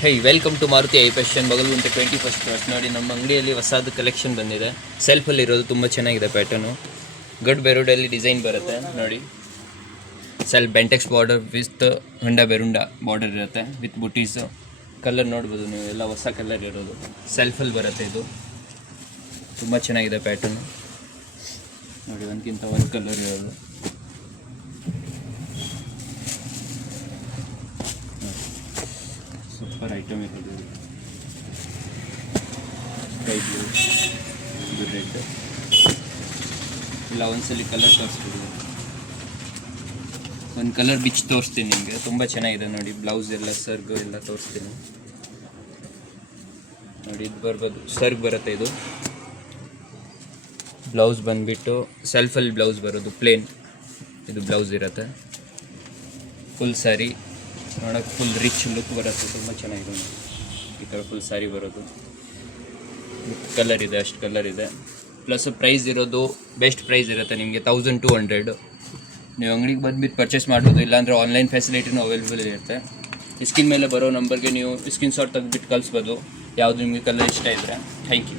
Hey welcome to Maruti I Fashion Bagalgunte 21st cross. ನೋಡಿ ನಮ್ಮ ಅಂಗಡಿಯಲ್ಲಿ ಹೊಸದು ಕಲೆಕ್ಷನ್ ಬಂದಿದೆ. ಸೆಲ್ಫಲ್ಲಿ ಇರೋದು ತುಂಬ ಚೆನ್ನಾಗಿದೆ ಪ್ಯಾಟರ್ನು. ಗಡ್ ಬೆರೂಡಲ್ಲಿ ಡಿಸೈನ್ ಬರುತ್ತೆ ನೋಡಿ. ಸೆಲ್ಫ್ ಬೆಂಟೆಕ್ಸ್ ಬಾರ್ಡರ್ ವಿತ್ ಹೊಂಡ ಬೆರುಂಡ ಬಾರ್ಡರ್ ಇರುತ್ತೆ ವಿತ್ ಬುಟೀಸು. ಕಲರ್ ನೋಡ್ಬೋದು ನೀವು, ಎಲ್ಲ ಹೊಸ ಕಲರ್ ಇರೋದು. ಸೆಲ್ಫಲ್ಲಿ ಬರುತ್ತೆ ಇದು, ತುಂಬ ಚೆನ್ನಾಗಿದೆ ಪ್ಯಾಟರ್ನು ನೋಡಿ. ಒಂದಕ್ಕಿಂತ ಒಂದು ಕಲರ್ ಇರೋದು. ಸೂಪರ್ ಐಟಮ್ ಇರೋದು. ಸ್ಕೈ ಬ್ಲೂ, ಇದು ರೆಡ್. ಇಲ್ಲ ಒಂದ್ಸಲಿ ಕಲರ್ ತೋರಿಸ್ಬಿಡಿ. ಒಂದು ಕಲರ್ ಬಿಚ್ಚಿ ತೋರಿಸ್ತೀನಿ ನಿಮಗೆ, ತುಂಬ ಚೆನ್ನಾಗಿದೆ ನೋಡಿ. ಬ್ಲೌಸ್ ಎಲ್ಲ ಸರ್ಗು ಎಲ್ಲ ತೋರಿಸ್ತೀನಿ ನೋಡಿ. ಇದು ಬರ್ಬೋದು, ಸರ್ಗ್ ಬರುತ್ತೆ ಇದು. ಬ್ಲೌಸ್ ಬಂದುಬಿಟ್ಟು ಸೆಲ್ಫಲ್ಲಿ ಬ್ಲೌಸ್ ಬರೋದು, ಪ್ಲೇನ್ ಇದು ಬ್ಲೌಸ್ ಇರುತ್ತೆ. ಫುಲ್ ಸ್ಯಾರಿ ನೋಡೋಕ್ಕೆ ಫುಲ್ ರಿಚ್ ಲುಕ್ ಬರುತ್ತೆ, ತುಂಬ ಚೆನ್ನಾಗಿದೆ. ಈ ಥರ ಫುಲ್ ಸ್ಯಾರಿ ಬರೋದು. ಕಲರ್ ಇದೆ, ಅಷ್ಟು ಕಲರ್ ಇದೆ. ಪ್ಲಸ್ ಪ್ರೈಸ್ ಇರೋದು ಬೆಸ್ಟ್ ಪ್ರೈಸ್ ಇರುತ್ತೆ ನಿಮಗೆ 1200. ನೀವು ಅಂಗಡಿಗೆ ಬಂದುಬಿಟ್ಟು ಪರ್ಚೇಸ್ ಮಾಡ್ಬೋದು, ಇಲ್ಲಾಂದರೆ ಆನ್ಲೈನ್ ಫೆಸಿಲಿಟಿನೂ ಅವೈಲೇಬಲ್ ಇರುತ್ತೆ. ಸ್ಕ್ರೀನ್ ಮೇಲೆ ಬರೋ ನಂಬರ್ಗೆ ನೀವು ಸ್ಕ್ರೀನ್ ಶಾಟ್ ತೆಗೆದುಬಿಟ್ಟು ಕಳಿಸ್ಬೋದು, ಯಾವುದು ನಿಮಗೆ ಕಲರ್ ಇಷ್ಟ ಇದ್ದರೆ. Thank you.